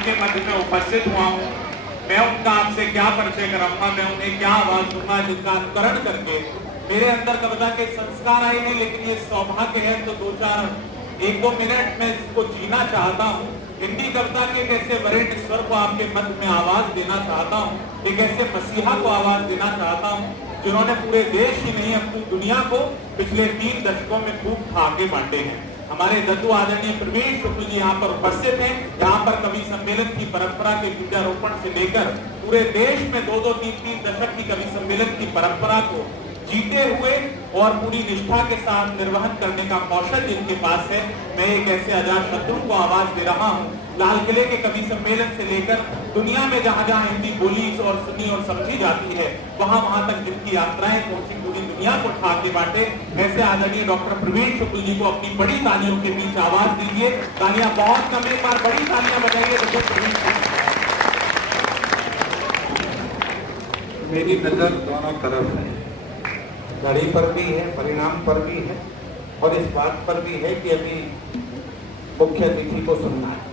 के मध्य में उपस्थित हुआ हूँ, मैं उनका आपसे क्या परिचय कराऊंगा, मैं उन्हें क्या आवाज दूंगा जिनका अनुकरण करके मेरे अंदर कविता के संस्कार आए हैं। लेकिन ये सौभाग्य है तो 1-2 मिनट में इसको जीना चाहता हूँ। हिंदी कविता के एक ऐसे वरिष्ठ स्वर को आपके मध्य में आवाज देना चाहता हूँ, एक ऐसे मसीहा को आवाज देना चाहता हूँ जिन्होंने पूरे देश ही नहीं अपनी दुनिया को पिछले 3 दशकों में खूब आगे बांटे हैं। हमारे दद्दू आदरणीय प्रवीण शुक्ल जी यहाँ पर उपस्थित हैं। यहाँ पर कवि सम्मेलन की परंपरा के बीजारोपण से लेकर पूरे देश में 2-2, 3-3 दशक की कवि सम्मेलन की परंपरा को जीते हुए और पूरी निष्ठा के साथ निर्वहन करने का कौशल जिनके पास है, मैं एक ऐसे अजात शत्रु को आवाज दे रहा हूँ। लाल किले के कवि सम्मेलन से लेकर दुनिया में जहाँ जहाँ हिंदी बोली और सुनी और समझी जाती है, वहाँ तक जिनकी यात्राएं पहुंची, पूरी दुनिया को उठा के बांटे, ऐसे आदरणीय डॉक्टर प्रवीण शुक्ल जी को अपनी बड़ी तालियों के बीच आवाज दीजिए। तालियां बहुत कम, एक बार बड़ी तालियां बजाइए डॉक्टर प्रवीण शुक्ल। मेरी नजर दोनों तरफ है, घड़ी पर भी है, परिणाम पर भी है, और इस बात पर भी है कि अभी मुख्य अतिथि को सुनना है।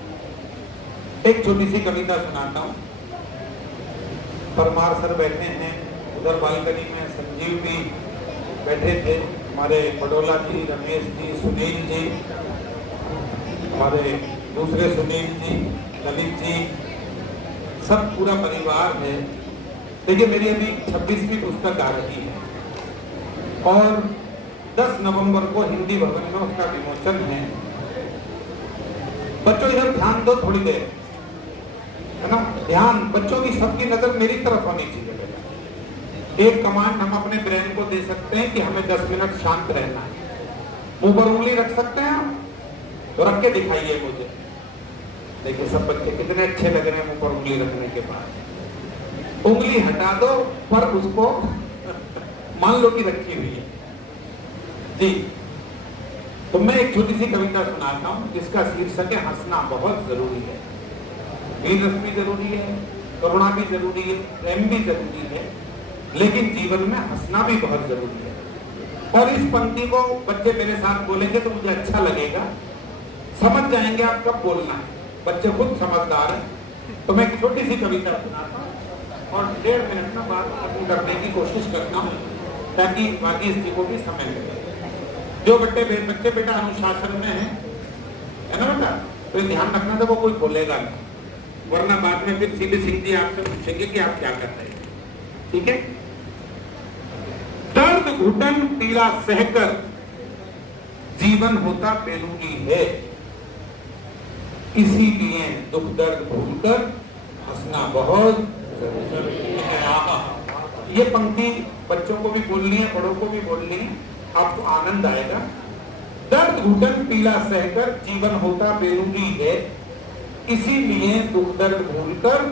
एक छोटी सी कविता सुनाता हूँ। परमार सर बैठे हैं उधर बालकनी में, संजीव भी बैठे थे, हमारे बडोला जी, रमेश जी, सुनील जी, हमारे दूसरे सुनील जी, ललित जी, सब पूरा परिवार है। देखिए मेरी अभी 26वीं पुस्तक आ रही है और 10 नवंबर को हिंदी भवन में उसका विमोचन है। बच्चों इधर ध्यान दो थोड़ी देर, है ना, ध्यान, बच्चों की सबकी नजर मेरी तरफ होनी चाहिए। एक कमांड हम अपने ब्रेन को दे सकते हैं कि हमें 10 मिनट शांत रहना है। मुंह पर उंगली रख सकते हैं आप, तो रख के दिखाइए मुझे। देखिए सब बच्चे कितने अच्छे लग रहे हैं मुंह पर उंगली रखने के बाद। उंगली हटा दो पर उसको मान लो कि रखी हुई है जी। तो मैं एक छोटी सी कविता सुनाता हूं जिसका शीर्षक है हंसना बहुत जरूरी है। वीरस भी जरूरी है, करुणा भी जरूरी है, प्रेम भी जरूरी है, लेकिन जीवन में हंसना भी बहुत जरूरी है। और इस पंक्ति को बच्चे मेरे साथ बोलेंगे तो मुझे अच्छा लगेगा, समझ जाएंगे आप कब बोलना है। बच्चे खुद समझदार हैं। तो मैं एक छोटी सी कविता सुनाता हूँ और 1.5 मिनट में बात खत्म करने की कोशिश करता हूँ ताकि बाकी स्त्री को भी समय मिले। जो बच्चे बेटा अनुशासन में है ना बेटा, तो ध्यान रखना था वो कोई बोलेगा नहीं, वरना बाद में फिर सीधे सिंह जी आपसे पूछेंगे कि आप क्या कर रहे हैं। ठीक है। दर्द घुटन पीड़ा सहकर जीवन होता बेरूगी है, इसीलिए दुख दर्द भूलकर हंसना बहुत जरूरी है। ये पंक्ति बच्चों को भी बोलनी है, बड़ों को भी बोलनी है, आपको आनंद आएगा। दर्द घुटन पीड़ा सहकर जीवन होता बेरूगी है, इसीलिए दुख दर्द भूलकर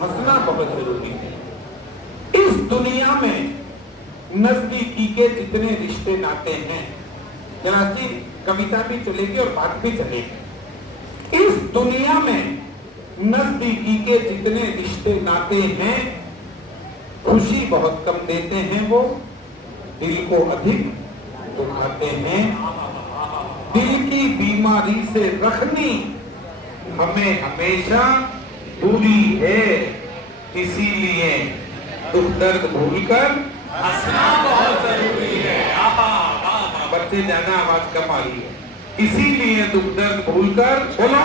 हंसना बहुत जरूरी है। इस दुनिया में नजदीकी के जितने रिश्ते नाते हैं, जरा सी कविता भी चलेगी और बात भी चलेगी। इस दुनिया में नजदीकी के जितने रिश्ते नाते हैं, खुशी बहुत कम देते हैं, वो दिल को अधिक दुखाते हैं। दिल की बीमारी से रखनी हमें हमेशा बुरी है, इसीलिए दुख दर्द भूलकर हंसना बहुत जरूरी है। बच्चे ज्यादा आवाज कम आ रही है, इसीलिए दुख दर्द भूलकर बोलो।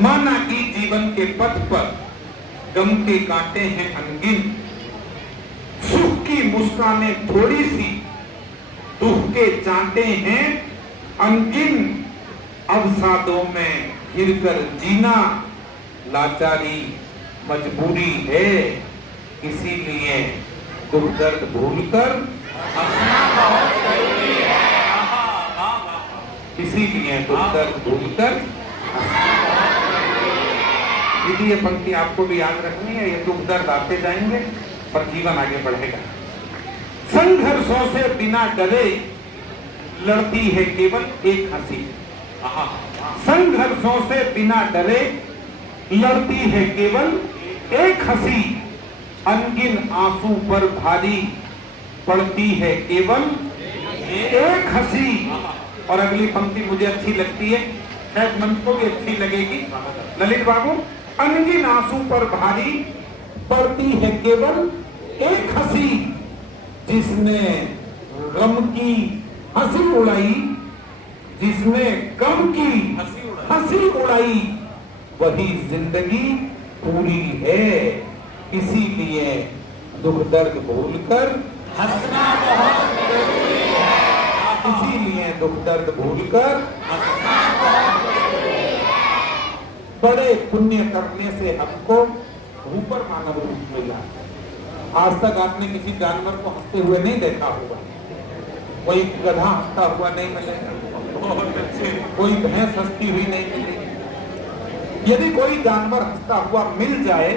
माना कि जीवन के पथ पर गम के कांटे हैं अनगिन, सुख की मुस्कानें थोड़ी सी, दुख के चांटे हैं अनगिन। अवसादों में घिरकर जीना लाचारी मजबूरी है, इसीलिए दुख दर्द भूलकर हंसना बहुत जरूरी है। इसीलिए दुख दर्द भूलकर दीदी, ये पंक्ति आपको भी याद रखनी है। ये दुख दर्द आते जाएंगे पर जीवन आगे बढ़ेगा। संघर्षों से बिना डरे लड़ती है केवल एक हंसी। संघर्षों से बिना डरे लड़ती है केवल एक हंसी। अनगिन आंसू पर भारी पड़ती है केवल एक हंसी। और अगली पंक्ति मुझे अच्छी लगती है, शायद मन को भी अच्छी लगेगी। ललित बाबू, अनगिन आंसू पर भारी पड़ती है केवल एक हंसी, जिसने गम की हंसी उड़ाई, जिसने गम की हंसी उड़ाई, वही जिंदगी पूरी है। इसीलिए दुख दर्द भूलकर हंसना बहुत जरूरी है। इसीलिए दुख दर्द भूलकर हंसना बहुत जरूरी है। बड़े पुण्य करने से हमको ऊपर मानव रूप मिला। आज तक आपने किसी जानवर को हंसते हुए नहीं देखा होगा, कोई गधा हंसता हुआ नहीं मिलेगा, कोई भैंस हंसती हुई नहीं मिलेगी। यदि कोई जानवर हंसता हुआ मिल जाए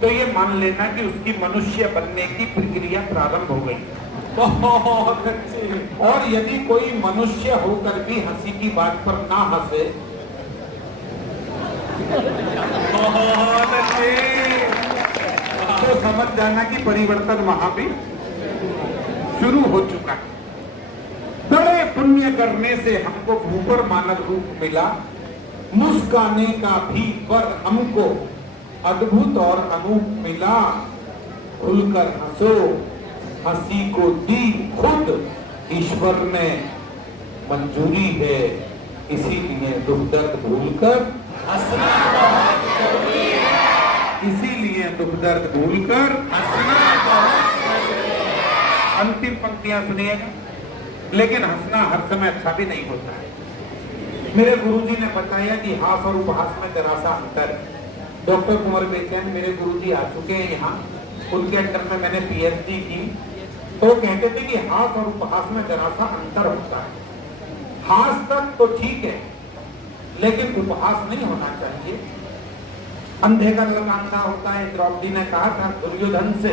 तो ये मान लेना कि उसकी मनुष्य बनने की प्रक्रिया प्रारंभ हो गई। बहुत अच्छे। और यदि कोई मनुष्य होकर भी हंसी की बात पर ना हंसे, बहुत अच्छे, तो समझ जाना कि परिवर्तन वहां भी शुरू हो चुका है। बड़े पुण्य करने से हमको भूपर मानव रूप मिला, मुस्काने का भी वर हमको अद्भुत और अनूप मिला। खुलकर हंसो, हंसी को दी खुद ईश्वर ने मंजूरी है। इसीलिए दुख दर्द भूलकर हंसना बहुत जरूरी है। इसीलिए दुख दर्द भूलकर हंसना बहुत जरूरी है। अंतिम पंक्तियां सुनिएगा, लेकिन हंसना हर समय अच्छा भी नहीं होता है। मेरे गुरुजी ने बताया कि हास और उपहास में जरा सा अंतर है। डॉक्टर कुंवर बेचैन मेरे गुरुजी आ चुके हैं यहाँ, उनके अंडर में मैंने पीएचडी की, तो कहते थे कि हास और उपहास में जरा सा अंतर होता है। हास तक तो ठीक है, लेकिन उपहास नहीं होना चाहिए। अंधे का लड़का अंधा होता है, द्रौपदी ने कहा था दुर्योधन से,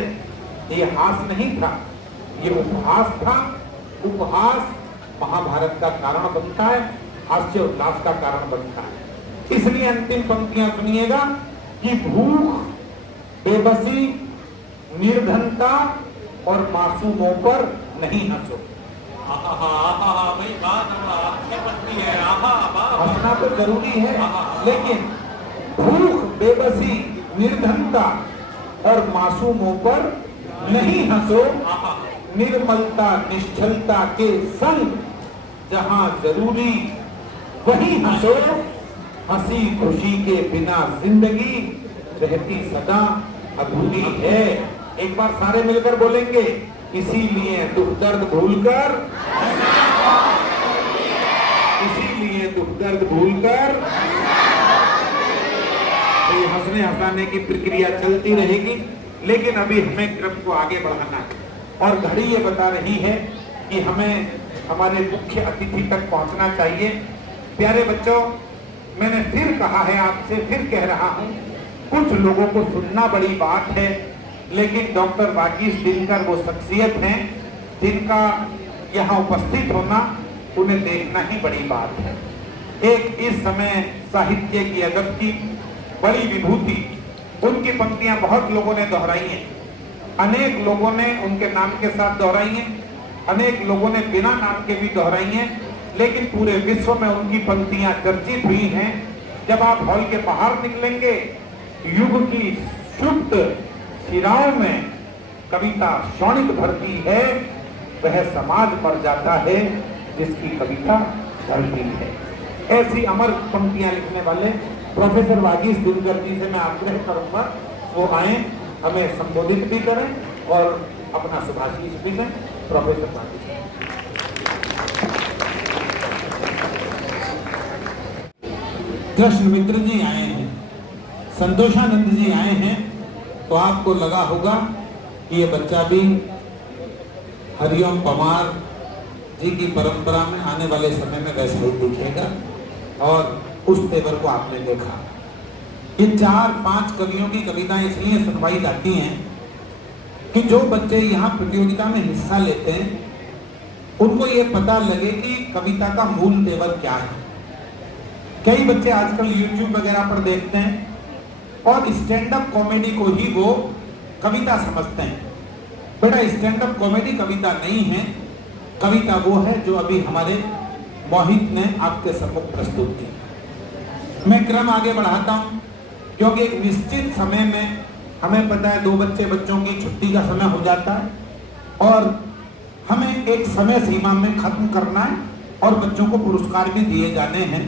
ये हास नहीं था, ये उपहास था। उपहास महाभारत का कारण बनता है, हास्य उल्लास का कारण बनता है। इसलिए अंतिम पंक्तियां सुनिएगा कि भूख, बेबसी, निर्धनता और मासूमों पर नहीं हंसो। हंसना तो जरूरी है, लेकिन भूख, बेबसी, निर्धनता और मासूमों पर नहीं हंसो। निर्मलता, निश्चलता के संग जहां जरूरी वही हंसो। हंसी खुशी के बिना जिंदगी रहती सदा अधूरी है। एक बार सारे मिलकर बोलेंगे, इसीलिए दुख दर्द भूलकर, इसीलिए दुख दर्द भूलकर। तो ये हंसने हंसाने की प्रक्रिया चलती रहेगी, लेकिन अभी हमें क्रम को आगे बढ़ाना है। और घड़ी ये बता रही है कि हमें हमारे मुख्य अतिथि तक पहुंचना चाहिए। प्यारे बच्चों, मैंने फिर कहा है आपसे, फिर कह रहा हूं, कुछ लोगों को सुनना बड़ी बात है, लेकिन डॉक्टर वागीश दिनकर वो शख्सियत हैं जिनका यहाँ उपस्थित होना, उन्हें देखना ही बड़ी बात है। एक इस समय साहित्य की अदब की बड़ी विभूति, उनकी पंक्तियां बहुत लोगों ने दोहराई हैं, अनेक लोगों ने उनके नाम के साथ दोहराई हैं, अनेक लोगों ने बिना नाम के भी दोहराई हैं, लेकिन पूरे विश्व में उनकी पंक्तियां चर्चित हुई हैं। जब आप हॉल के बाहर निकलेंगे, युग की सुप्त शिराओं में कविता शौणिक भरती है, वह समाज मर जाता है जिसकी कविता भरती है। ऐसी अमर पंक्तियां लिखने वाले प्रोफेसर वागीश दिनकर जी से मैं आग्रह करूंगा, वो आए, हमें संबोधित भी करें और अपना शुभाशीष भी दें। प्रोफेसर वागीश। कृष्ण मित्र जी आए हैं, संतोषानंद जी आए हैं, तो आपको लगा होगा कि ये बच्चा भी हरिओम पमार जी की परंपरा में आने वाले समय में वैसा ही दिखेगा, और उस तेवर को आपने देखा। ये 4-5 कवियों की कविताएं इसलिए सुनवाई जाती हैं कि जो बच्चे यहाँ प्रतियोगिता में हिस्सा लेते हैं उनको ये पता लगे कि कविता का मूल तेवर क्या है। कई बच्चे आजकल YouTube वगैरह पर देखते हैं और स्टैंड अप कॉमेडी को ही वो कविता समझते हैं। बेटा, स्टैंड अप कॉमेडी कविता नहीं है, कविता वो है जो अभी हमारे मोहित ने आपके सम्मुख प्रस्तुत की। मैं क्रम आगे बढ़ाता हूं क्योंकि एक निश्चित समय में हमें पता है 2 बच्चों की छुट्टी का समय हो जाता है और हमें एक समय सीमा में खत्म करना है और बच्चों को पुरस्कार भी दिए जाने हैं।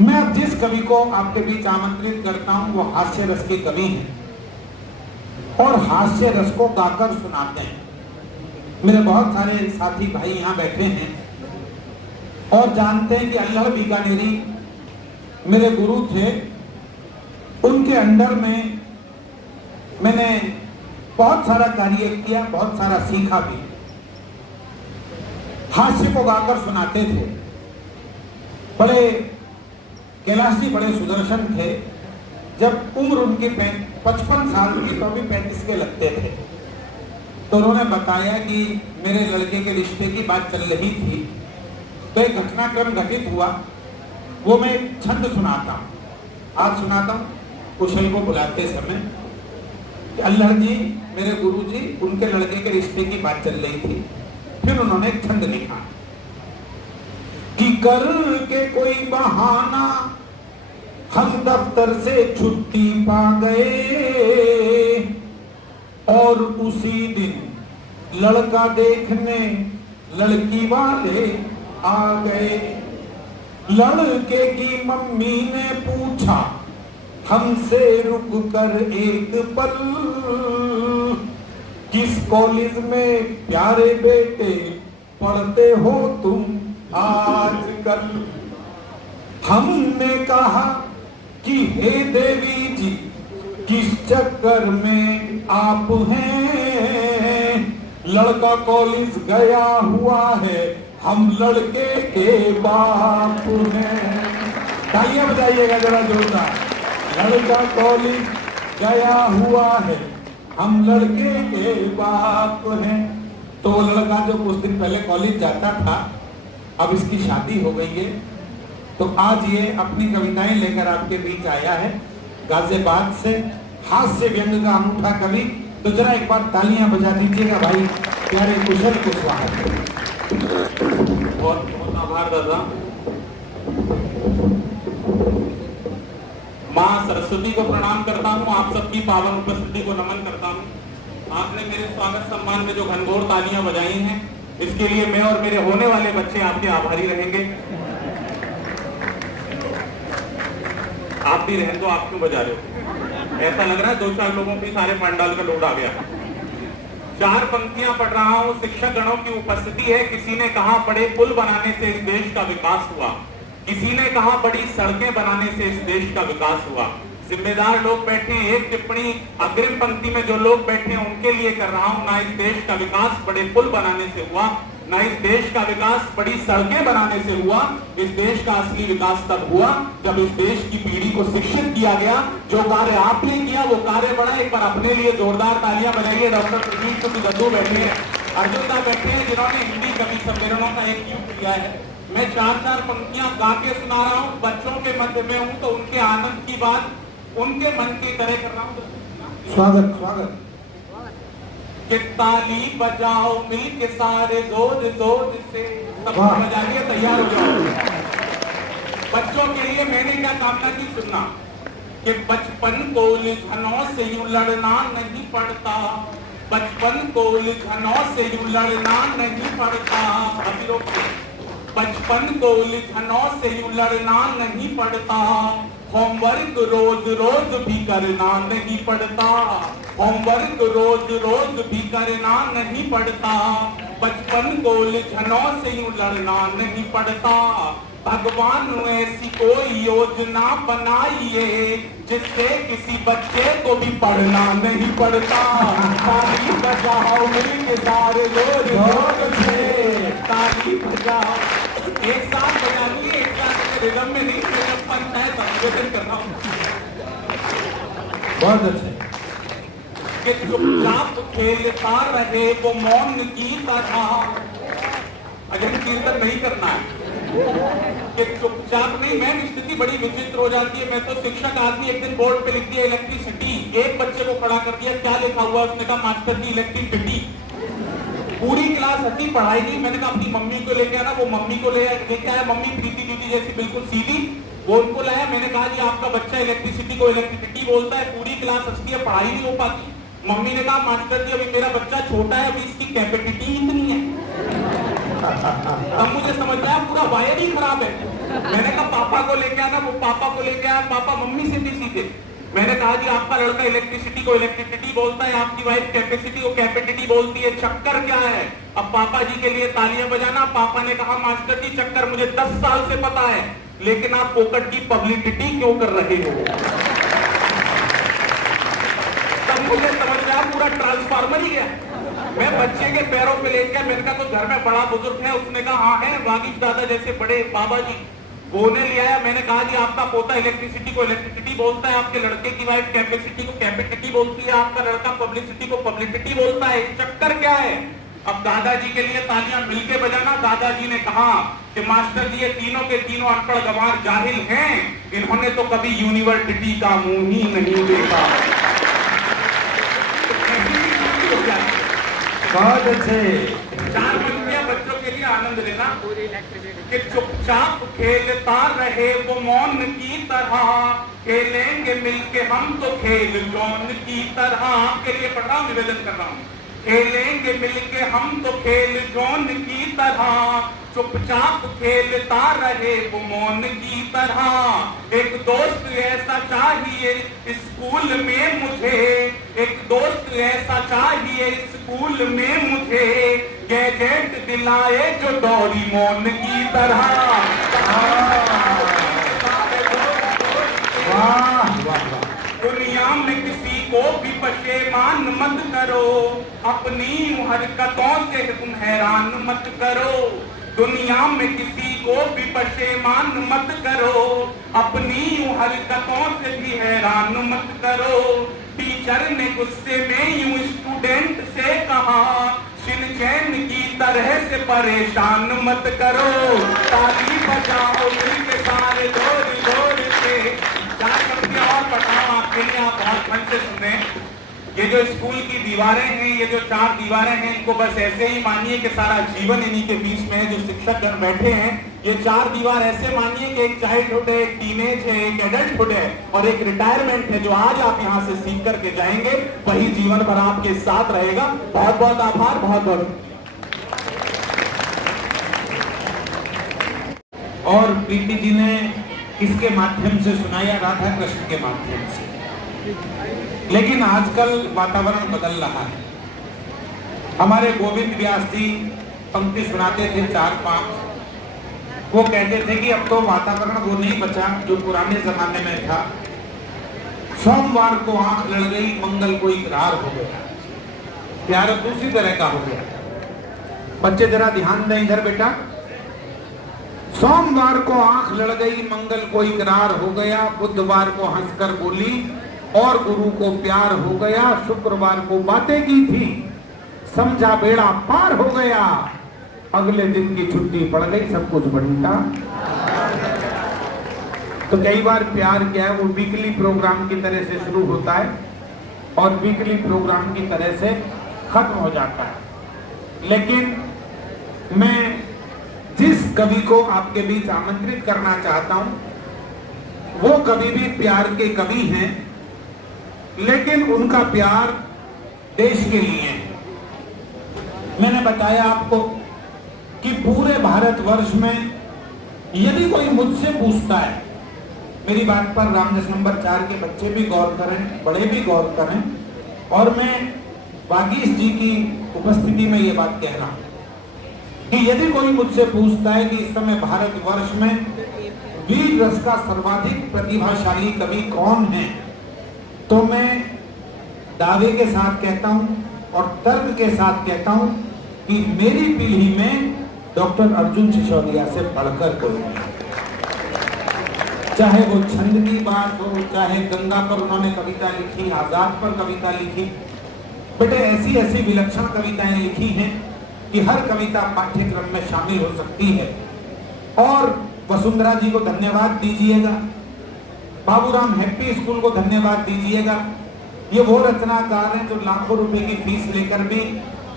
मैं अब जिस कवि को आपके बीच आमंत्रित करता हूं वो हास्य रस के कवि हैं और हास्य रस को गाकर सुनाते हैं। मेरे बहुत सारे साथी भाई यहाँ बैठे हैं और जानते हैं कि अल्लाह बीकानेरी मेरे गुरु थे। उनके अंडर में मैंने बहुत सारा कार्य किया, बहुत सारा सीखा भी। हास्य को गाकर सुनाते थे। बड़े कैलाश जी बड़े सुदर्शन थे। जब उम्र उनकी 55 साल की तो भी 35 के लगते थे। तो उन्होंने बताया कि मेरे लड़के के रिश्ते की बात चल रही थी तो एक घटनाक्रम घटित हुआ, वो मैं एक छंद सुनाता हूँ। आज सुनाता हूँ कुशल को बुलाते समय कि अल्लाह जी मेरे गुरु जी उनके लड़के के रिश्ते की बात चल रही थी। फिर उन्होंने एक छंद लिखा कि कर के कोई बहाना हम दफ्तर से छुट्टी पा गए और उसी दिन लड़का देखने लड़की वाले आ गए। लड़के की मम्मी ने पूछा हमसे रुक कर एक पल, किस कॉलेज में प्यारे बेटे पढ़ते हो तुम आजकल। हमने कहा कि हे देवी जी किस चक्कर में आप हैं। लड़का कॉलेज गया हुआ है, हम लड़के के बाप हैं। तालियां बजाइएगा जरा जोरदार। लड़का कॉलेज गया हुआ है, हम लड़के के बाप हैं। तो लड़का जो कुछ दिन पहले कॉलेज जाता था अब इसकी शादी हो गई है, तो आज ये अपनी कविताएं लेकर आपके बीच आया है गाजियाबाद से। हास्य व्यंग का अनूठा कवि। तो जरा एक बार तालियां बजा दीजिएगा भाई प्यारे कुशल कुशवाहा। बहुत बहुत आभार दादा। माँ सरस्वती को प्रणाम करता हूँ, आप सबकी पावन उपस्थिति को नमन करता हूँ। आपने मेरे स्वागत सम्मान में जो घनघोर तालियां बजाई हैं इसके लिए मैं और मेरे होने वाले बच्चे आपके आभारी रहेंगे। आप भी रहें तो आप क्यों बजा रहे हो? ऐसा लग रहा है 2-4 लोगों की सारे पंडाल का लोड आ गया। 4 पंक्तियां पढ़ रहा हूं। शिक्षक गणों की उपस्थिति है। किसी ने कहा बड़े पुल बनाने से इस देश का विकास हुआ, किसी ने कहा बड़ी सड़कें बनाने से इस देश का विकास हुआ। जिम्मेदार लोग बैठे हैं। एक टिप्पणी अग्रिम पंक्ति में जो लोग बैठे हैं उनके लिए कर रहा हूं। ना इस देश का विकास बड़े पुल बनाने से हुआ, ना इस देश का विकास बड़ी सड़कें बनाने से हुआ। इस देश का असली विकास तब हुआ जब इस देश की पीढ़ी को शिक्षित किया गया। जो कार्य आपने किया वो कार्य बड़ा। एक बार अपने लिए जोरदार तालियां बजाइए। डॉक्टर प्रदीप कुमार गद्दू बैठे हैं, अर्जुन दा बैठे हैं जिन्होंने हिंदी कवि सम्मेलनों का एक युग किया है। मैं 4-4 पंक्तियां गा के सुना रहा हूँ। बच्चों के मध्य में हूँ तो उनके आनंद की बात उनके मन की तरह कर रहा हूँ। स्वागत स्वागत। कि ताली बजाओ मिल के सारे जोर जोर से। सब बजाइए, तैयार हो जाओ। बच्चों के लिए मैंने क्या कामना की सुनना कि बचपन को उलझनों से यूं लड़ना नहीं पड़ता, बचपन को उलझनों से यूं लड़ना नहीं पड़ता। अभी रोकिए। बचपन को उलझनों से यूं लड़ना नहीं पड़ता, होमवर्क रोज रोज भी करना नहीं पड़ता, होमवर्क रोज रोज भी करना नहीं पड़ता। बचपन को उलझनों से यूं लड़ना नहीं पड़ता। भगवान ने ऐसी कोई योजना बनाइए जिससे किसी बच्चे को भी पढ़ना नहीं पड़ता। ताली बजाओ मिलके सारे लोग जोर से, ताली बजाओ। एक साथ बजानी है, एक साथ रिदम में नहीं। मैं पंचायत संबोधन कर रहा हूँ। बहुत अच्छे। कि चुपचाप खेलता रहे वो मौन की तरह। अगर कीर्तन नहीं करना है कि चुपचाप नहीं। मैं स्थिति बड़ी विचित्र हो जाती है। मैं तो शिक्षक आदमी, एक दिन बोर्ड पे लिख दिया इलेक्ट्रिसिटी, एक बच्चे को खड़ा कर दिया, क्या लिखा हुआ? उसने कहा मास्टर की इलेक्ट्रिसिटी। पूरी क्लास हंसी, पढ़ाई नहीं। मैंने कहा अपनी मम्मी को लेके आना, वो मम्मी को लेके आया। मम्मी प्रीति दीदी जैसी बिल्कुल सीधी, वो उनको लाया। मैंने कहा जी आपका बच्चा इलेक्ट्रिसिटी को इलेक्ट्रिसिटी बोलता है। पूरी क्लास हंसती है, पढ़ाई नहीं हो पाती। मम्मी ने कहा मास्टर जी अभी मेरा बच्चा छोटा है, अभी इसकी कैपेसिटी इतनी है। तब मुझे समझ आया पूरा वायर ही खराब है। मैंने कहा पापा को लेके आना, वो पापा को लेके आया। पापा मम्मी से भी सीधे। मैंने कहा जी आपका लड़का इलेक्ट्रिसिटी को इलेक्ट्रिसिटी बोलता है, आपकी वाइफ कैपेसिटी को कैपेसिटी बोलती है, चक्कर क्या है? अब पापा जी के लिए तालियां बजाना। पापा ने कहा मास्टर जी चक्कर मुझे 10 साल से पता है, लेकिन आप फोकट की पब्लिसिटी क्यों कर रहे हो? तब मुझे समझ आया पूरा ट्रांसफार्मर ही गया। मैं बच्चे के पैरों पे लेके मैंने कहा तो घर में बड़ा बुजुर्ग है? उसने कहा हाँ है, वागिश दादा जैसे बड़े बाबा जी, वो ने ले आया। मैंने कहा जी आपका पोता इलेक्ट्रिसिटी को इलेक्ट्रिसिटी बोलता है, आपके लड़के की वाइफ कैपेसिटी को कैपेसिटी बोलती है, आपका लड़का पब्लिसिटी को पब्लिसिटी बोलता है, चक्कर क्या है? अब दादाजी के लिए तालियां मिलके बजाना। दादाजी ने कहा कि मास्टर जी ये तीनों के तीनों अनपढ़ गंवार जाहिल हैं, इन्होंने तो कभी यूनिवर्सिटी का मुंह ही नहीं देखा। बहुत अच्छे। 4 बच्चे बच्चों के लिए आनंद लेना कि चुपचाप खेलता रहे वो मौन की तरह, खेलेंगे मिलके हम तो खेल जौन की तरह। आपके लिए पढ़ रहा हूं, निवेदन कर रहा हूं। खेलेंगे मिलके हम तो खेल जौन की तरह, चुपचाप खेलता रहे वो मौन की तरह। एक दोस्त ऐसा चाहिए स्कूल में मुझे, एक दोस्त ऐसा चाहिए स्कूल में मुझे, गैजेट दिलाए जो डोरेमोन की तरह। दुनिया में किसी को भी पशेमान मत करो, अपनी हरकतों से तुम हैरान मत करो। दुनिया में किसी को भी पशेमान मत करो, अपनी हरकतों से भी हैरान मत करो। टीचर ने गुस्से में यूं स्टूडेंट से कहा, शिनचैन की तरह से परेशान मत करो। ताली बजाओ मिलके सारे जोर जोर से। 4 पंक्तियां और पढ़ाओ आपके लिए, आप बहुत मन से सुने। ये जो स्कूल की दीवारें हैं, ये जो 4 दीवारें हैं, इनको बस ऐसे ही मानिए कि सारा जीवन इन्हीं के बीच में है। जो शिक्षक गण बैठे हैं, ये 4 दीवार ऐसे मानिए कि एक चाइल्डहुड है, एक टीनेज है, एक एडल्टहुड है और एक रिटायरमेंट है। जो आज आप यहाँ से सीख करके जाएंगे वही जीवन भर आपके साथ रहेगा। बहुत बहुत आभार, बहुत बहुत। और प्रीति जी ने इसके माध्यम से सुनाया, राधा कृष्ण के माध्यम से। लेकिन आजकल वातावरण बदल रहा है। हमारे गोविंद व्यास जी पंक्ति सुनाते थे 4-5, वो कहते थे कि अब तो वातावरण वो नहीं बचा जो पुराने जमाने में था। सोमवार को आंख लड़ गई, मंगल को इकरार हो गया। प्यार दूसरी तरह का हो गया। बच्चे जरा ध्यान दें इधर बेटा। सोमवार को आंख लड़ गई, मंगल को इकरार हो गया, बुधवार को हंसकर बोली और गुरु को प्यार हो गया, शुक्रवार को बातें की थी, समझा बेड़ा पार हो गया, अगले दिन की छुट्टी पड़ गई, सब कुछ बढ़िया। तो कई बार प्यार क्या है, वो वीकली प्रोग्राम की तरह से शुरू होता है और वीकली प्रोग्राम की तरह से खत्म हो जाता है। लेकिन मैं जिस कवि को आपके बीच आमंत्रित करना चाहता हूं वो कवि भी प्यार के कवि हैं, लेकिन उनका प्यार देश के लिए है। मैंने बताया आपको कि पूरे भारतवर्ष में यदि कोई मुझसे पूछता है, मेरी बात पर रामदास नंबर 4 के बच्चे भी गौर करें, बड़े भी गौर करें, और मैं वागीश जी की उपस्थिति में ये बात कह रहा हूं कि यदि कोई मुझसे पूछता है कि इस समय भारतवर्ष में वीर रस का सर्वाधिक प्रतिभाशाली कवि कौन है, तो मैं दावे के साथ कहता हूं और तर्क के साथ कहता हूं कि मेरी पीढ़ी में डॉक्टर अर्जुन सिसोदिया से बढ़कर कोई नहीं। चाहे वो छंद की बात हो, चाहे गंगा पर उन्होंने कविता लिखी, आजाद पर कविता लिखी, बेटे ऐसी ऐसी विलक्षण कविताएं लिखी हैं कि हर कविता पाठ्यक्रम में शामिल हो सकती है। और वसुंधरा जी को धन्यवाद दीजिएगा, बाबूराम हैप्पी स्कूल को धन्यवाद दीजिएगा। ये वो रचनाकार हैं जो लाखों रुपए की फीस लेकर भी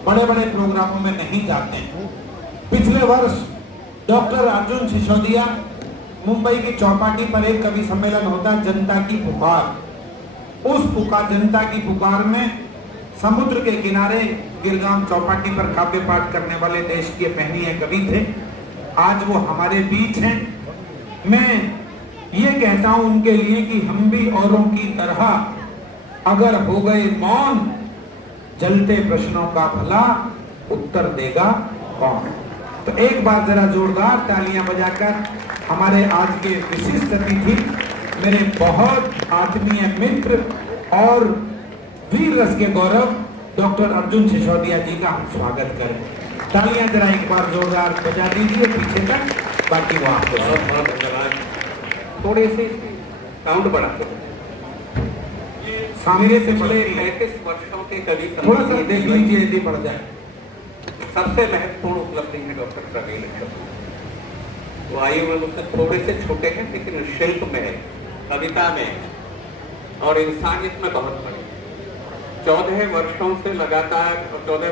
बड़े बड़े प्रोग्रामों में नहीं जाते हैं। पिछले वर्ष डॉक्टर अर्जुन सिसोदिया मुंबई की चौपाटी पर एक कवि सम्मेलन होता है, जनता की पुकार। उस पुकार, जनता की पुकार में समुद्र के किनारे गिरगांव चौपाटी पर काव्य पाठ करने वाले देश के पहनीय कवि थे। आज वो हमारे बीच हैं। मैं ये कहता हूं उनके लिए कि हम भी औरों की तरह अगर हो गए मौन, जलते प्रश्नों का भला उत्तर देगा कौन। तो एक बार जरा जोरदार तालियां बजाकर हमारे आज के विशिष्ट अतिथि, मेरे बहुत आत्मीय मित्र और वीर रस के गौरव डॉक्टर अर्जुन सिसोदिया जी का हम स्वागत करें। तालियां जरा एक बार जोरदार बजा दीजिए पीछे तक, बाकी वो आपको। बहुत बहुत धन्यवाद। थोड़े से काउंट बढ़ाते हैं। सामने से पिछले बढ़ती है। 35 वर्षों के कवि थोड़ा सा देख लीजिए यदि बढ़ जाए। सबसे महत्वपूर्ण उपलब्धि है डॉक्टर प्रवीण शुक्ल। वो आयु में मुझसे थोड़े से छोटे हैं, लेकिन शिल्प में, कविता में और इंसानियत में बहुत बड़े। 14 वर्षों से लगातार, 14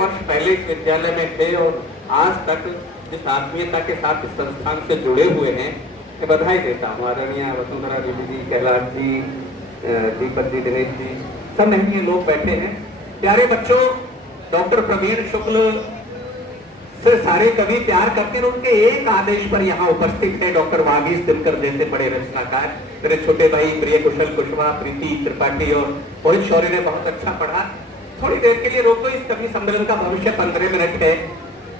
वर्ष पहले इस विद्यालय में थे और आज तक जिस आत्मीयता के साथ इस संस्थान से जुड़े हुए हैं, मैं बधाई देता हूँ। आदरणीय वसुंधरा देवी जी, कैलाश जी, दीपक जी, दिनेश जी, सब महंगे लोग बैठे हैं। प्यारे बच्चों, डॉक्टर प्रवीण शुक्ल से सारे कवि प्यार करते हैं। उनके एक आदेश पर यहाँ उपस्थित है डॉक्टर वागीश दिनकर जैसे बड़े रचनाकार। मेरे छोटे भाई प्रिय कुशल कुशवाहा, प्रीति त्रिपाठी और मोहित शौर्य ने बहुत अच्छा पढ़ा। थोड़ी देर के लिए रोको, इस कवि सम्मेलन का भविष्य 15 मिनट है,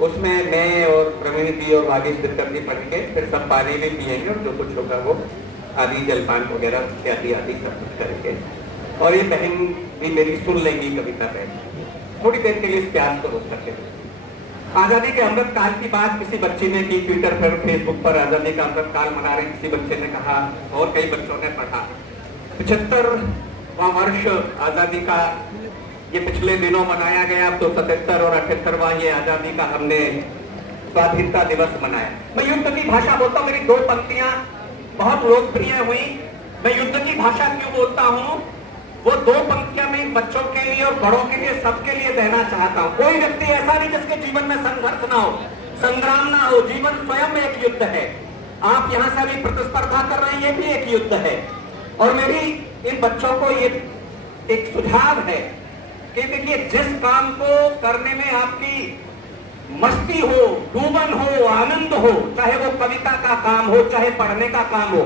उसमें मैं और प्रवीण जी और वागीश दिनकर जी पढ़ेंगे, फिर सब पानी भी पिएंगे और जो कुछ होगा वो आदि जलपान वगैरह इत्यादि आदि सब कुछ करेंगे। और ये बहन भी मेरी सुन लेंगी कविता बहन। थोड़ी देर के लिए इस प्यास को रोक सकते हैं। आजादी के अमृत काल की बात किसी बच्चे ने की, ट्विटर पर फेसबुक पर आजादी का अमृत काल मना रहे किसी बच्चे ने कहा और कई बच्चों ने पढ़ा। 75वां वर्ष आजादी का ये पिछले दिनों मनाया गया। अब तो 77 और 78वां ये आजादी का हमने स्वाधीनता दिवस मनाया। मैं युद्ध की भाषा बोलता हूँ, मेरी 2 पंक्तियां बहुत लोकप्रिय हुई। मैं युद्ध की भाषा क्यों बोलता हूँ, वो 2 पंक्तियां मैं बच्चों के लिए और बड़ों के लिए, सबके लिए देना चाहता हूँ। कोई व्यक्ति ऐसा नहीं जिसके जीवन में संघर्ष ना हो, संग्राम ना हो। जीवन स्वयं में एक युद्ध है। आप यहाँ से अभी प्रतिस्पर्धा कर रहे हैं, ये भी एक युद्ध है। और मेरी इन बच्चों को ये एक सुझाव है कि देखिए, जिस काम को करने में आपकी मस्ती हो, डूबन हो, आनंद हो, चाहे वो कविता का काम हो, चाहे पढ़ने का काम हो,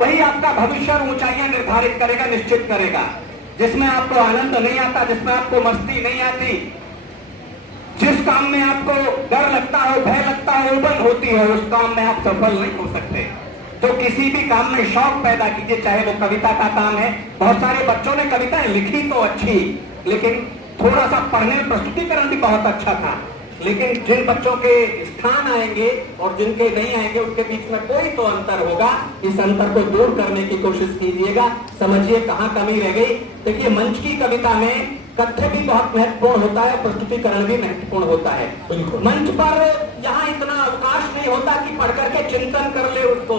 वही आपका भविष्य और ऊंचाइयां निर्धारित करेगा, निश्चित करेगा। जिसमें आपको आनंद नहीं आता, जिसमें आपको मस्ती नहीं आती, जिस काम में आपको डर लगता हो, भय लगता हो, उबन होती हो, उस काम में आप सफल नहीं हो सकते। तो किसी भी काम में शौक पैदा कीजिए, चाहे वो कविता का काम है। बहुत सारे बच्चों ने कविताएं लिखी तो अच्छी, लेकिन थोड़ा सा पढ़ने में प्रस्तुतिकरण भी बहुत अच्छा था। लेकिन जिन बच्चों के स्थान आएंगे और जिनके नहीं आएंगे, उनके बीच में कोई तो अंतर होगा। इस अंतर को दूर करने की कोशिश कीजिएगा, समझिए कहाँ कमी रह गई। देखिए, मंच की कविता में कथ्य भी बहुत महत्वपूर्ण होता है, प्रस्तुतिकरण भी महत्वपूर्ण होता है। मंच पर यहाँ इतना अवकाश नहीं होता कि पढ़ करके चिंतन कर ले उसको।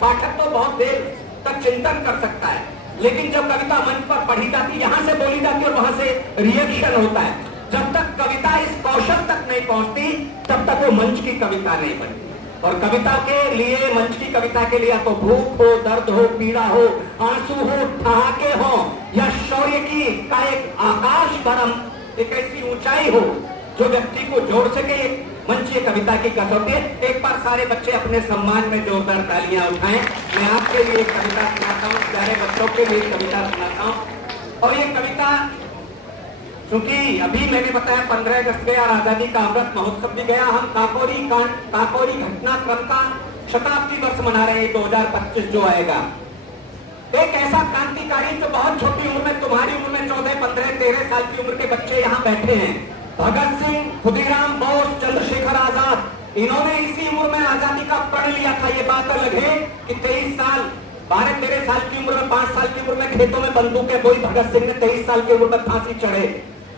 पाठक तो बहुत देर तक चिंतन कर सकता है, लेकिन जब कविता मंच पर पढ़ी जाती, यहाँ से बोली जाती और वहां से रिएक्शन होता है। जब तक कविता इस कौशल तक नहीं पहुंचती, तब तक वो मंच की कविता नहीं बनती। और कविता के लिए, मंच की कविता के लिए, या तो भूख हो, दर्द हो, पीड़ा हो, आंसू हो, ठहाके हो, या शौर्य की का एक आकाश भरम, एक ऐसी ऊंचाई हो जो व्यक्ति को जोड़ सके। मंच की कविता की कसौटी है। एक बार सारे बच्चे अपने सम्मान में जोरदार तालियां उठाएं। मैं आपके लिए एक कविता सुनाता हूँ, प्यारे बच्चों के लिए कविता सुनाता हूँ। और ये कविता, क्योंकि अभी मैंने बताया 15 अगस्त गया और आजादी का अमृत महोत्सव भी गया। हम काकोरी घटनाक्रम का शताब्दी वर्ष मना रहे हैं, 2025 जो आएगा। एक ऐसा क्रांतिकारी जो बहुत छोटी उम्र में, तुम्हारी उम्र में 14, 15, 13 साल की उम्र के बच्चे यहाँ बैठे हैं। भगत सिंह, खुदीराम बोस, चंद्रशेखर आजाद, इन्होंने इसी उम्र में आजादी का प्रण लिया था। ये बात अलग है कि 23 साल, 12-13 साल की उम्र में, 5 साल की उम्र में खेतों में बंदूकें बोई भगत सिंह ने, 23 साल की उम्र में फांसी चढ़े।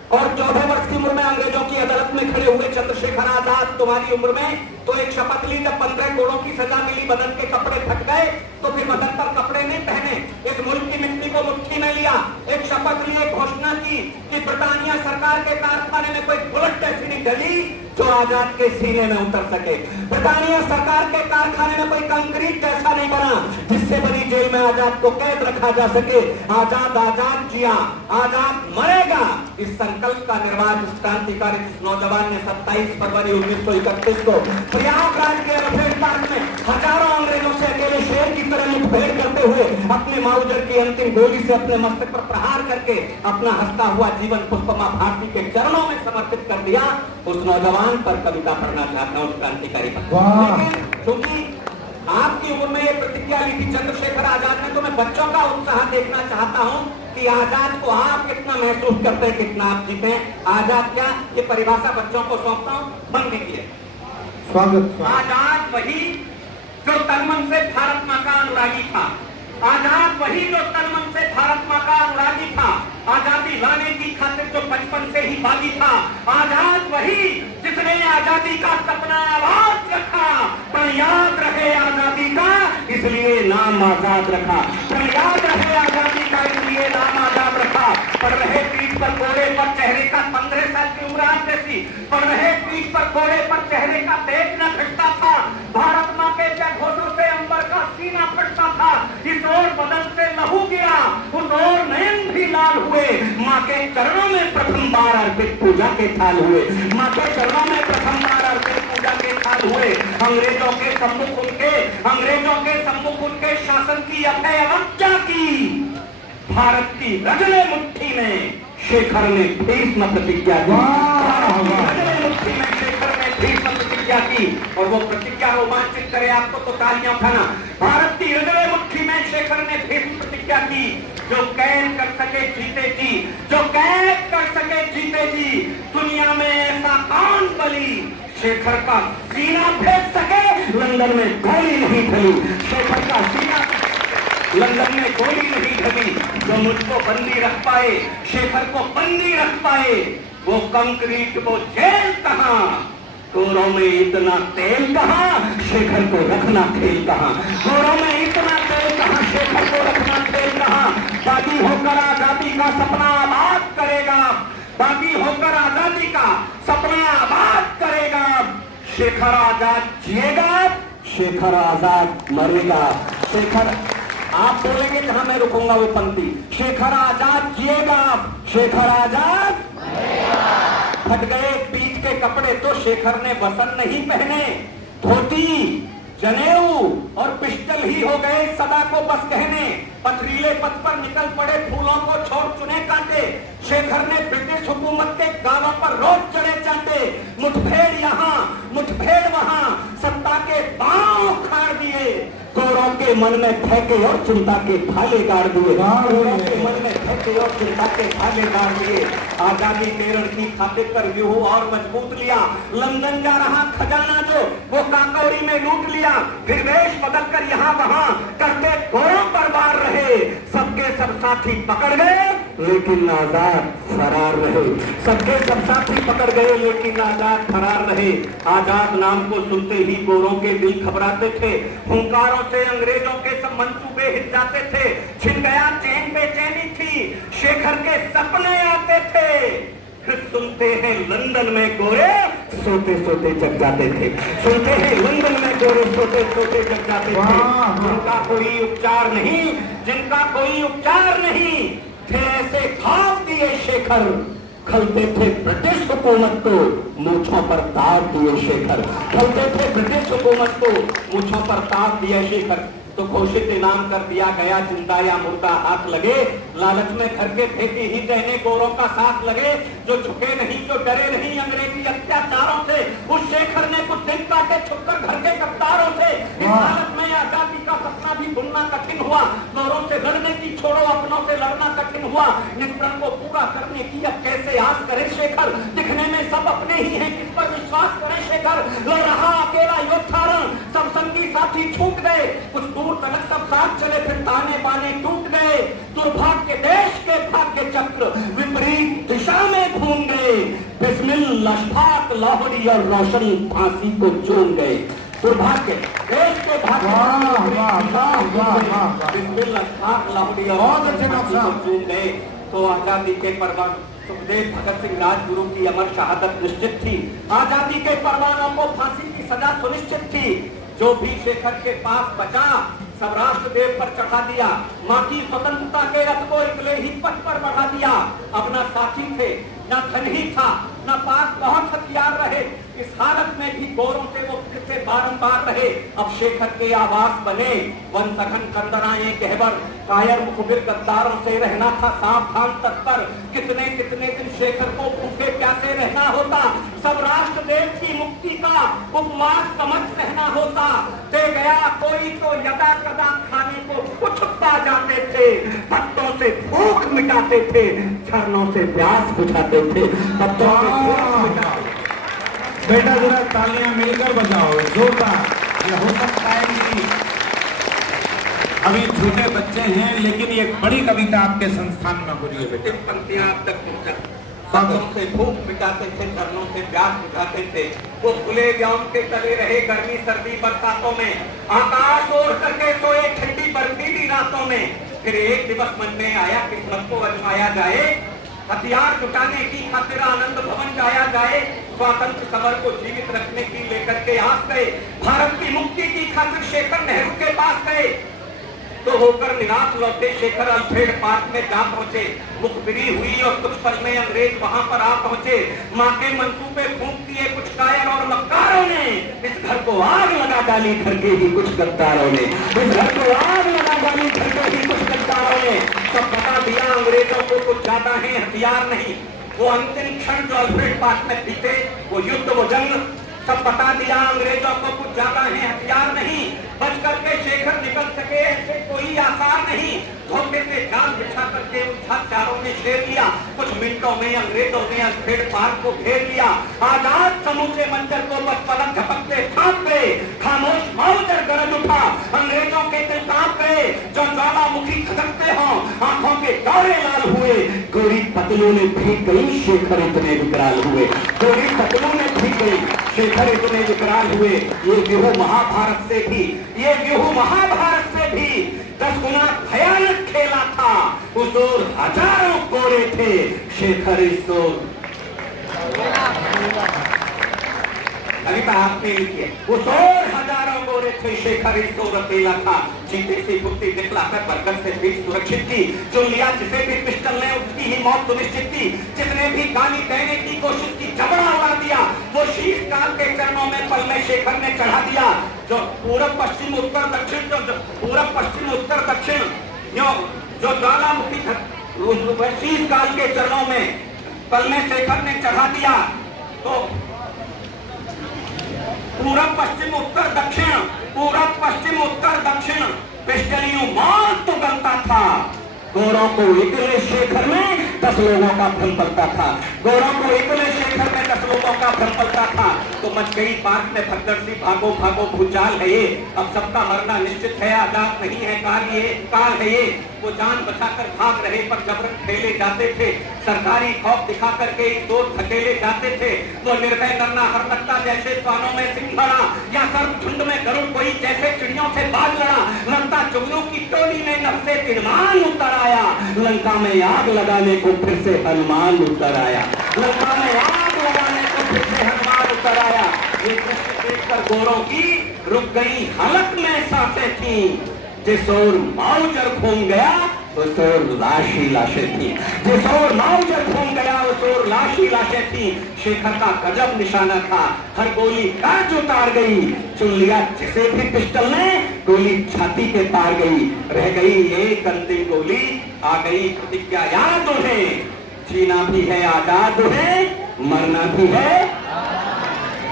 और 14 वर्ष की उम्र में अंग्रेजों की अदालत में खड़े हुए चंद्रशेखर आजाद। तुम्हारी उम्र में तो एक शपथ ली, जब 15 कोड़ों की सजा मिली, बदन के कपड़े फट गए, तो फिर बदन पर कपड़े नहीं पहने, इस मुल्क की मिट्टी को मुट्ठी में लिया, लिया, एक शपथ ली, एक घोषणा की कि ब्रिटानिया सरकार के कारखाने में कोई बुलेट ऐसी नहीं डली जो आजाद के सीने में उतर सके। ब्रिटानिया सरकार के कारखाने में कोई कंक्रीट ऐसा नहीं बना जिससे बड़ी जेल में आजाद को कैद रखा जा सके। आजाद आजाद जिया, आजाद मरेगा, इस संकल्प का निर्वाह इस क्रांतिकारी नौजवान ने 27 फरवरी 1931 को प्रयागराज के एलिफेंट पार्क में हजारों अंग्रेजों से अकेले शेर की तरह मुठभेड़ करते हुए अपने माउजर की अंतिम गोली से अपने मस्तक पर प्रहार करके अपना हंसता हुआ जीवन पुष्पमा भारती के चरणों में समर्पित कर दिया। उस नौजवान पर कविता पढ़ना चाहता हूँ, उस क्रांतिकारी पर। लेकिन क्योंकि आपकी उम्र में ये प्रतिज्ञा ली थी चंद्रशेखर आजाद ने, तो मैं बच्चों का उत्साह देखना चाहता हूँ कि आजाद को आप कितना महसूस करते हैं, कितना आप जीते हैं। आजाद क्या, ये परिभाषा बच्चों को सौंपता हूँ, बंद कीजिए। स्वागत। आजाद वही जो तनमन से भारत माँ का अनुरागी था। आजाद वही जो तनमन से भारत माँ का अनुरागी था। आजादी लाने की खातिर जो बचपन से ही बागी था। आजाद वही जिसने आजादी का सपना आवाज रखा। पर याद रहे आजादी का इसलिए नाम आजाद रखा। पर याद रहे आजादी का इसलिए नाम आजाद रखा। पढ़ रहे पीठ पर कोड़े पर चेहरे का 15 साल की उम्र आज जैसी। पढ़ रहे पीठ पर कोड़े पर चेहरे का तेज न घटता था। भारत माँ के जयघोषों से अंबर का सीना फटता था। इस ओर बदन से लहू गिरा, उस ओर नयन भी लाल हुए। माँ के चरणों में प्रथम बार अर्पित पूजा के थाल हुए। माँ के चरणों में प्रथम बार अर्पित पूजा के थाल हुए। अंग्रेजों के सम्मुख उनके शासन की अभय अवज्ञा की। भारत की रजले मुट्ठी में शेखर ने भीष्म प्रतिज्ञा की। रजले मुट्ठी में शेखर ने भीष्म प्रतिज्ञा की। और वो प्रतिज्ञा रोमांचित करे आपको तो तालियां उठाना। भारत की रजले मुट्ठी में शेखर ने भीष्म प्रतिज्ञा की। जो कैद कर सके जीते जी, जो कैद कर सके जीते जी। दुनिया में ऐसा कौन बली शेखर का सीना भेज सके। लंदन में गोली नहीं ढली, शेखर का सीना लंदन में गोली नहीं ढली। जो मुझको बंदी रख पाए, शेखर को बंदी रख पाए, वो कंक्रीट वो जेल कहाँ। गोरों में इतना तेल कहाँ, शेखर को रखना खेल कहाँ। गोरों में इतना तेल कहाँ, शेखर को रखना खेल कहाँ। बागी होकर आजादी का सपना आबाद करेगा। बागी होकर आजादी का सपना आबाद करेगा। शेखर आजाद जिएगा, शेखर आजाद मरेगा। शेखर, आप बोलेंगे जहां मैं रुकूंगा वो पंक्ति। शेखर आजाद जिएगा, शेखर आजाद फट गए बीच के कपड़े तो शेखर ने वसन नहीं पहने। धोती, जनेऊ और पिस्टल ही हो गए सदा को बस कहने। पथरीले पथ पर निकल पड़े फूलों को छोड़ चुने काटे। शेखर ने ब्रिटिश हुकूमत के गांवों पर रोज चढ़े चाटे। मुठभेड़ यहाँ, मुठभेड़ वहाँ, सत्ता के पांव उखाड़ दिए। गोरों के मन में फेंके और चिंता के भाले गाड़ दिए। गोरों के मन में फेंके और चिंता के भाले गाड़ दिए। आजादी केरल की खातिर कर व्यूह और मजबूत लिया। लंदन जा रहा खजाना जो वो काकौड़ी में लूट लिया। फिर वेश बदल कर यहाँ वहाँ करते गोरों पर वार रहे। सबके सब साथी पकड़ गए लेकिन आजाद फरार रहे। सबके सब साथी पकड़ गए लेकिन आजाद फरार रहे। आजाद नाम को सुनते ही गोरों के दिल घबराते थे। हुंकारों से अंग्रेजों के सब मंसूबे हिल जाते थे। छिन गया चैन बेचैनी थी, शेखर के सपने आते थे। फिर सुनते हैं लंदन में गोरे सोते सोते जग जाते थे। सुनते हैं लंदन में गोरे सोते सोते जग जाते थे। जिनका कोई उपचार नहीं, जिनका कोई उपचार नहीं थे, ऐसे खाप दिए शेखर। खलते थे ब्रिटिश हुकूमत को, मूंछों पर तार दिए शेखर। खलते थे ब्रिटिश हुकूमत को, मूंछों पर तार दिए शेखर। तो घोषित इनाम कर दिया गया, जिंदा या मुर्दा हाथ लगे। लालच में घर के फेंके ही रहने गोरों का साथ लगे। जो झुके नहीं, जो डरे नहीं अंग्रेजी अत्याचारों से, उस शेखर ने कुछ दिन काटे छुपकर घर के गद्दारों से। इस हालत में आजादी का सपना भी बुनना कठिन हुआ। गोरों से लड़ने की छोड़ो, अपनों से लड़ना कठिन हुआ। निष्प्रण को पूरा करने की अब कैसे आस करे शेखर। दिखने में सब अपने ही हैं, किस पर विश्वास करे शेखर। लड़ रहा अकेला योद्धा रण, सब संगी साथी छूट गए। कुछ दूर तक सब साथ चले, फिर ताने बाने टूट गए। दुर्भाग्य देश के भाग्य चक्र विपरीत दिशा में घूम गए। बिस्मिल अशफाक लाहौरी और रोशन फांसी को चूम गए। दुर्भाग्य देश के भाग्य बहुत अच्छे डॉक्टर साहब चूम गए तो आजादी के परवान सुखदेव भगत सिंह राजगुरु की अमर शहादत निश्चित थी। आजादी के परवानों को फांसी की सजा सुनिश्चित थी। जो भी शेखर के पास बचा सब राष्ट्रदेव पर चढ़ा दिया। माँ की स्वतंत्रता के रथ को निकले ही पथ पर बढ़ा दिया। अब न साथी थे न धन ही था न पास बहुत हथियार रहे। इस हालत में भी गोरों से वो फिर से बारंबार रहे। अब शेखर के आवास बने वन सघन कंदराए कहबर। कायर मुखबिर गद्दारों से रहना था सावधान तत्पर। कितने कितने दिन शेखर को भूखे प्यासे रहना होता। सब राष्ट्रदेव की मुक्ति का उपवास समझ रहना होता। दे गया कोई तो यदा कदा खाने को कुछ पा जाते थे। पत्तों से भूख मिटाते थे, झरनों से प्यास बुझाते थे। पत्तों से भूख मिटाते थे। बेटा जरा तालियां मिलकर बजाओ जोरदार। ये हो सकता है कि अभी छोटे बच्चे हैं लेकिन ये बड़ी कविता आपके संस्थान में हो रही है बेटे। पंक्तियां आप तक पहुंचा। पत्तों से भूख मिटाते थे, झरनों से प्यास बुझाते थे। वो खुले व्योम के तले रहे गर्मी सर्दी बरसातों में। आकाश ओढ़ करके सोए ठंडी बर्फीली रातों में। फिर एक दिवस मन में आया किस्मत को आजमाया जाए। हथियार जुटाने की खातिर आनंद भवन जाया जाए। स्वातंत्र समर को जीवित रखने की लेकर के आस गए। भारत की मुक्ति की खातिर शेखर नेहरू के पास गए। तो होकर निराश लौटे शेखर अल्फ्रेड पार्क में जा पहुंचे। मुखबिरी हुई और कुछ पल में अंग्रेज वहां पर आ पहुंचे। मां के मंसूबे फूंक दिए कुछ कायर और मक्कारों ने। इस घर को आग लगा डाली घर के ही कुछ गद्दारों ने। इस घर को आग लगा डाली घर के ही कुछ गद्दारों ने। सब बता दिया अंग्रेजों को कुछ ज्यादा है हथियार नहीं। वो अंतिम क्षण जो अल्फ्रेड पार्क में बीते, वो युद्ध वो जंग, सब बता दिया अंग्रेजों को कुछ ज्यादा है हथियार नहीं। बच करके शेखर निकल सके ऐसे कोई आसार नहीं। धोखे से जाल बिछा करके उठा चारों ने शेर लिया। कुछ मिनटों में अंग्रेजों ने अल्फ्रेड पार्क को घेर लिया। आजाद समूचे मंजर को बस पलक झपकते फाँक गए। खामोश माउजर गरज उठा, अंग्रेजों के दिल कांप गए। जो ज्वालामुखी खदकते हों, आंखों के दौरे लाल हुए। गोरी पतलू ने भीग गई, शेखर इतने विकराल हुए। गोरी पतलू ने भीग गई, शेखर इतने विकराल हुए। ये व्यूह महाभारत से भी, ये व्यूह महाभारत से भी 10 गुना भयानक खेला था। उस ओर हजारों कोरे थे, शेखर इस ओर। कविता आपने लिखी है। उस ओर हजारों गोरे थे, शेखर इस ओर अकेला था। चीते से कुत्ती दिखलाकर बरगद से पीठ सुरक्षित थी। जो लिया जिसे भी पिस्टल ने उसकी ही मौत सुनिश्चित थी। जिसने भी गाली देने की कोशिश की जबड़ा उड़ा दिया। वो शीश काल के चरणों में पल में शेखर ने चढ़ा दिया। जो पूरब पश्चिम उत्तर दक्षिण, जो पूरब पश्चिम उत्तर दक्षिण जो ज्वालामुखी शीश काल के चरणों में पल में शेखर ने चढ़ा दिया। तो पूरब पश्चिम उत्तर दक्षिण, पूरब पश्चिम उत्तर दक्षिण पिस्टलियों मौत तो बनता था। गोरों को इकले शेखर में 10 लोगों का भ्रम पड़ता था। गोरों को इकले शेखर में 10 लोगों का भ्रम पड़ता था। तो मच गई पार्क में भगदड़ सी, भागो भागो भूचाल है ये। अब सबका मरना निश्चित है, आजाद नहीं है काल है ये। वो जान बचाकर भाग रहे पर जबरन ठेले जाते थे। सरकारी खौफ दिखा करके इस ओर धकेले जाते थे। वो निर्भय करना हर लगता जैसे स्वानों में सिंह लड़ा, या सर्प झुंड में गरुड़ कोई जैसे चिड़ियों से बाज लड़ा। लगता जुगनू की टोली में नफसे तिरमान उतर आया। लंका में आग लगाने को फिर से हनुमान उतर आया। लंका में आग लगाने को फिर से हनुमान उतर आया। ये दृश्य देखकर गोरों की रुक गई हलक में सांसें थी। जिस ओर माउजर घूम गया उस ओर लाशी लाशें थी। जिस ओर माउजर घूम गया उस ओर लाशी लाशें थी। शेखर का गजब निशाना था, हर गोली काज उतार गई। चुन लिया जिसे भी पिस्टल ने, गोली छाती पे तार गई। रह गई एक अंतिम गोली, आ गई प्रतिज्ञा याद उन्हें। जीना भी है आजाद उन्हें, मरना भी है।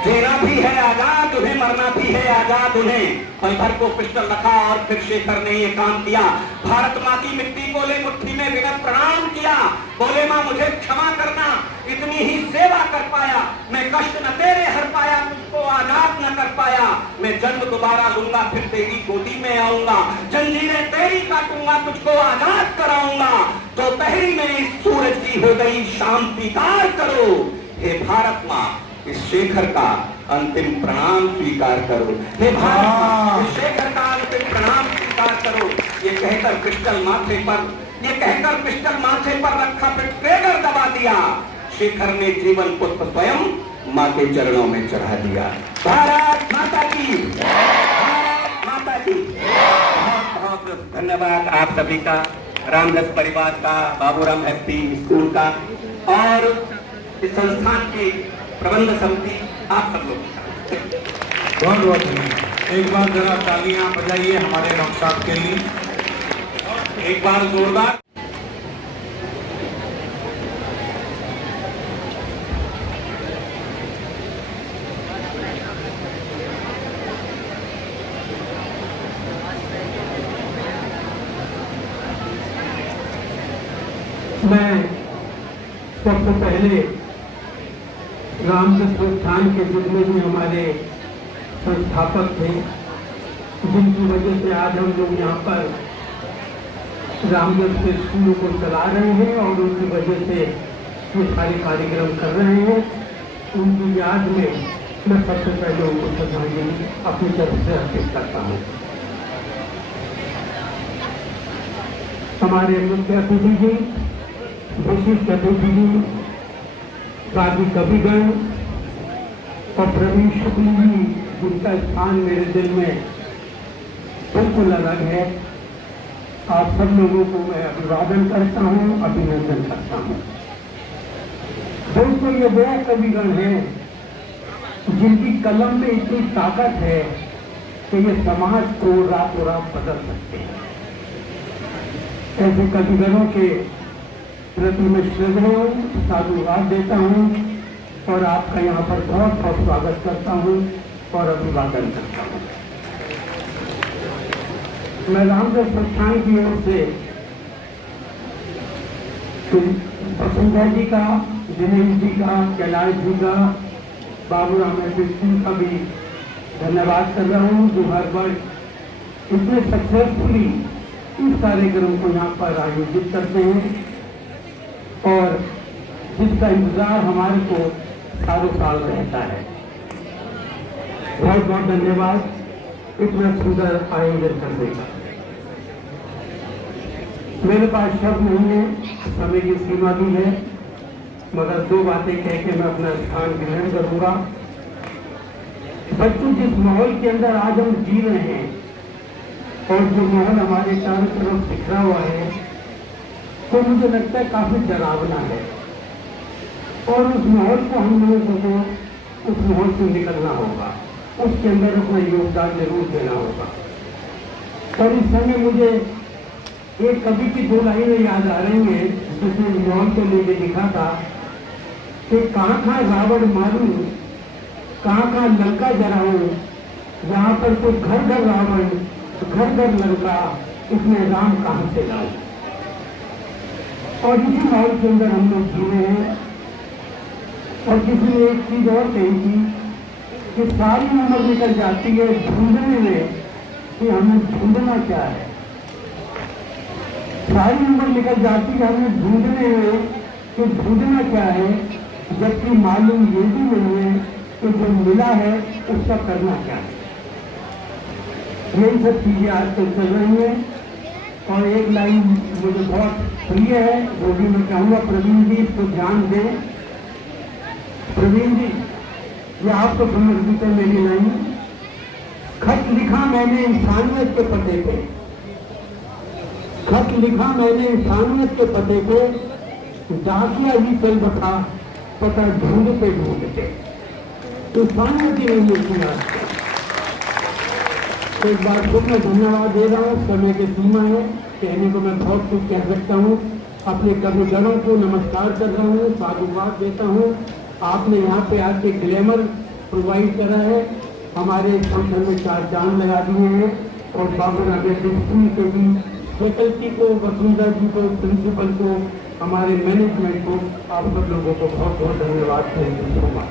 जीना भी है आजाद उन्हें, मरना भी है आजाद उन्हें। पल भर को पिस्टल रखा और फिर शेखर ने ये काम किया। भारत माँ की मिट्टी को ले मुट्ठी में विनम्र प्रणाम किया। बोले माँ मुझे क्षमा करना, इतनी ही सेवा कर पाया। मैं कष्ट न तेरे हर पाया, तुझको आजाद न कर पाया। मैं जन्म दोबारा लूंगा, फिर तेरी गोदी में आऊंगा। जंजीरें तेरी काटूंगा, तुझको आजाद कराऊंगा। दोपहरी में इस सूरज की हो गई शाम, स्वीकार करो हे भारत माँ, इस शेखर का अंतिम प्रणाम स्वीकार करो। हे भारत माँ, इस शेखर का अंतिम प्रणाम स्वीकार करो। ये कहकर पिस्टल माथे पर रखा फिर ट्रिगर दबा दिया। शेखर ने जीवन पुत्र स्वयं मां के चरणों में चढ़ा दिया। भारत माता की, भारत माता की। बहुत बहुत धन्यवाद आप सभी का, रामदास परिवार का, बाबूराम एसपी स्कूल का और इस संस्थान की प्रबंध समिति, आप सब लोग बहुत बहुत धन्यवाद। एक बार जरा तालियां बजाइए हमारे डॉक्टर साहब के लिए, एक बार जोरदार। मैं सबसे पहले रामदास संस्थान के जितने भी हमारे संस्थापक थे, जिनकी वजह से आज हम लोग यहाँ पर रामदास के स्कूल को चला रहे हैं और उनकी वजह से ये सारे कार्यक्रम कर रहे हैं, उनकी याद में मैं सबसे पहले उनको श्रद्धांजलि अपनी तरफ से अर्पित करता हूँ। हमारे मुख्य अतिथि जी, विशिष्ट अतिथि जी, बाकी कविगण और प्रवीण शुक्ल जी, जिनका स्थान मेरे दिल में बिल्कुल अलग है, आप सब लोगों को मैं अभिवादन करता हूँ, अभिनंदन करता हूँ। दोस्तों, ये वो कविगण हैं जिनकी कलम में इतनी ताकत है कि ये समाज को रातों रात बदल सकते हैं। ऐसे कविगणों के प्रति मैं श्रद्धाओं साधुवाद देता हूँ और आपका यहाँ पर बहुत बहुत स्वागत करता हूँ और अभिवादन करता हूँ। मैं रामदास संस्थान की ओर से वसुंधरा जी का, दिनेश जी का, कैलाश जी का, बाबूराम एसपी का भी धन्यवाद कर रहा हूँ, जो हर वर्ष इतने सक्सेसफुली इस कार्यक्रम को यहाँ पर आयोजित करते हैं और जिसका इंतजार हमारे को सालों साल रहता है। बहुत बहुत धन्यवाद इतना सुंदर आयोजन करने का। मेरे पास शब्द नहीं है, समय की सीमा भी है, मगर दो बातें कह के मैं अपना स्थान ग्रहण करूंगा। बच्चों, जिस माहौल के अंदर आज हम जी रहे हैं और जो माहौल हमारे चारों तरफ बिखरा हुआ है, तो मुझे लगता है काफी डरावना है और उस माहौल को हम लोगों को उस माहौल से निकलना होगा, उसके अंदर अपना योगदान जरूर देना होगा। और इस समय मुझे एक कवि की दो लाइनें याद आ रही हैं, जिसने माहौल को लेके लिखा था कि कहाँ कहाँ रावण मारूं, कहाँ कहाँ लंका जलाऊं, जहाँ पर तो घर घर रावण, घर घर लंका, इसमें राम कहाँ से लाऊं। और इसी माहौल के अंदर हम लोग जी रहे हैं। और किसी ने एक चीज और कही थी कि सारी उम्र निकल जाती है ढूंढने में कि हमें ढूंढना क्या है। सारी उम्र निकल जाती है हमें ढूंढने में कि ढूंढना क्या है, जबकि मालूम ये भी नहीं है कि जो मिला है उसका करना क्या है। यही सब चीजें आजकल चल रही हैं। और एक लाइन मुझे बहुत प्रिय है, वो भी मैं चाहूँगा प्रवीण जी इसको ध्यान दें। प्रवीण जी, ये आपको समझ दीजिए मेरी लाइन। खत लिखा मैंने इंसानियत के पते पे, खत लिखा मैंने इंसानियत के पते पे, डाकिया ही चल बता पता ढूंढते ढूंढते। इंसानियत ही नहीं है। एक बार फिर मैं धन्यवाद दे रहा हूँ। समय की सीमा है, कहने को मैं बहुत कुछ कह सकता हूँ। अपने कविगणों को नमस्कार कर रहा हूँ, साधुवाद देता हूँ। आपने यहाँ पे आके ग्लैमर प्रोवाइड करा है, हमारे फंक्शन में 4 चांद लगा दिए हैं। और बाबूराम स्कूल के भी फैकल्टी को, वसुंधरा जी को, प्रिंसिपल को, हमारे मैनेजमेंट को, आप सब लोगों को बहुत बहुत धन्यवाद। Thank you so much.